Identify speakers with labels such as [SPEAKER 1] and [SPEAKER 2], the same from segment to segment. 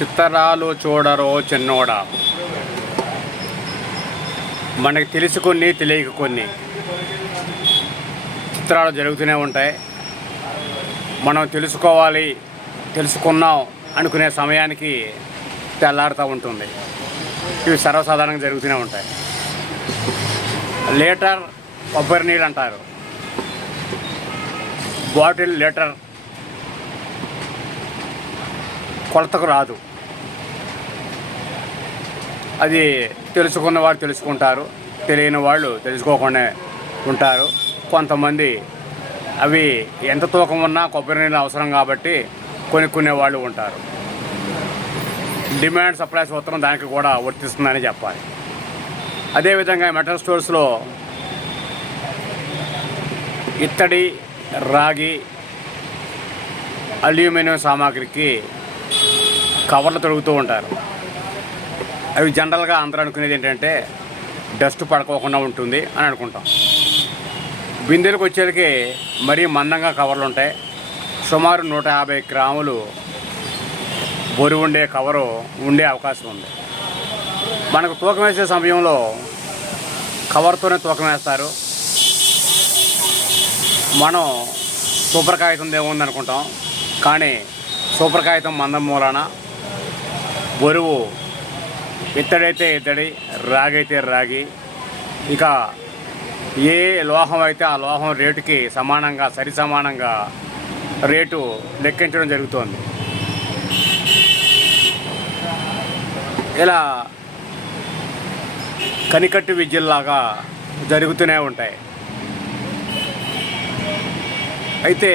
[SPEAKER 1] చిత్తరాలు చూడరో చిన్నోడా? మనకి తెలిసి కొన్ని తెలియక కొన్ని. చిత్రాలు జరుగుతూనే ఉంటాయి. మనం తెలుసుకోవాలి తెలుసుకున్నాం అనుకునే సమయానికి తెల్లారుతూ ఉంటుంది. ఇవి సర్వసాధారణంగా జరుగుతూనే ఉంటాయి. లీటర్ కొబ్బరి నీళ్ళు అంటారు. బాటిల్ లీటర్ కొలతకు రాదు. అది తెలుసుకున్నవారు తెలుసుకుంటారు. తెలియని వాళ్ళు తెలుసుకోకుండా ఉంటారు. కొంతమంది అవి ఎంత తూకం ఉన్నా కొబ్బరి నీళ్ళు అవసరం కాబట్టి కొనుక్కునే వాళ్ళు ఉంటారు. డిమాండ్ సప్లై సూత్రం దానికి కూడా వర్తిస్తుందని చెప్పాలి. అదేవిధంగా మెటల్ స్టోర్స్లో ఇత్తడి రాగి అల్యూమినియం సామాగ్రికి కవర్లు తొడుగుతూ ఉంటారు. అవి జనరల్గా అందరూ అనుకునేది ఏంటంటే డస్ట్ పడుకోకుండా ఉంటుంది అని అనుకుంటాం. బిందెలకు వచ్చేసరికి మరీ మందంగా కవర్లు ఉంటాయి. సుమారు నూట యాభై గ్రాములు బొరి ఉండే కవరు ఉండే అవకాశం ఉంది. మనకు తూకం వేసే సమయంలో కవర్తోనే తూకం వేస్తారు. మనం సూపర్ కాగితం ఏముంది అనుకుంటాం. కానీ సూపర్ కాగితం మందం మూలాన. బరువు ఇత్తడైతే ఇత్తడి రాగి అయితే రాగి. ఇక ఏ లోహం అయితే ఆ లోహం రేటుకి సమానంగా సరి సమానంగా రేటు లెక్కించడం జరుగుతోంది. ఇలా కనికట్టు విద్యల్లాగా జరుగుతూనే ఉంటాయి. అయితే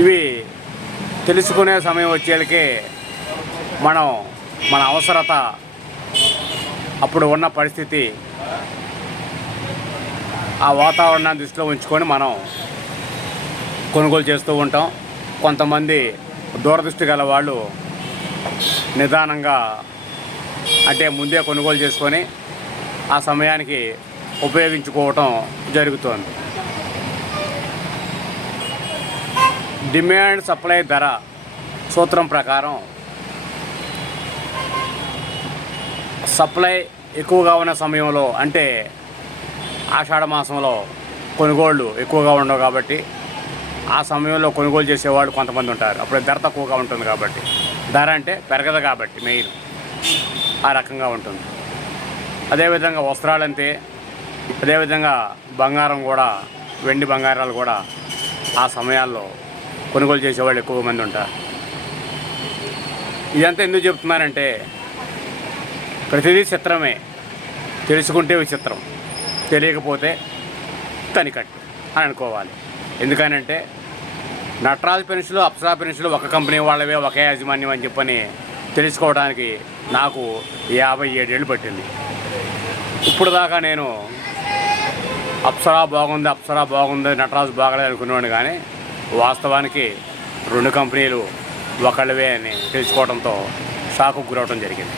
[SPEAKER 1] ఇవి తెలుసుకునే సమయం వచ్చేళ్ళకి మనం మన అవసరత అప్పుడు ఉన్న పరిస్థితి ఆ వాతావరణాన్ని దృష్టిలో ఉంచుకొని మనం కొనుగోలు చేస్తూ ఉంటాం. కొంతమంది దూరదృష్టి గల వాళ్ళు నిదానంగా అంటే ముందే కొనుగోలు చేసుకొని ఆ సమయానికి ఉపయోగించుకోవటం జరుగుతోంది. డిమాండ్ సప్లై ధర సూత్రం ప్రకారం సప్లై ఎక్కువగా ఉన్న సమయంలో అంటే ఆషాఢ మాసంలో కొనుగోళ్ళు ఎక్కువగా ఉండవు కాబట్టి ఆ సమయంలో కొనుగోలు చేసేవాళ్ళు కొంతమంది ఉంటారు. అప్పుడు ధర తక్కువగా ఉంటుంది కాబట్టి. ధర అంటే పెరగదు కాబట్టి మెయిన్ ఆ రకంగా ఉంటుంది. అదేవిధంగా వస్త్రాలంతే అదేవిధంగా బంగారం కూడా వెండి బంగారాలు కూడా ఆ సమయాల్లో కొనుగోలు చేసేవాళ్ళు ఎక్కువ మంది ఉంటారు. ఇదంతా ఎందుకు చెప్తున్నానంటే ప్రతిదీ చిత్రమే. తెలుసుకుంటే విచిత్రం. తెలియకపోతే తనికట్టు అని అనుకోవాలి. ఎందుకనంటే నటరాజ్ పెన్సిల్ అప్సరా పెన్సిల్ ఒక కంపెనీ వాళ్ళవే ఒకే యాజమాన్యం అని చెప్పని తెలుసుకోవడానికి నాకు యాభై ఏడేళ్ళు పట్టింది. ఇప్పుడు దాకా నేను అప్సరా బాగుంది అప్సరా బాగుంది నటరాజు బాగలేదు అనుకునేవాడిని కానీ వాస్తవానికి రెండు కంపెనీలు ఒకళ్ళవే అని తెలుసుకోవడంతో షాకు గురవడం జరిగింది.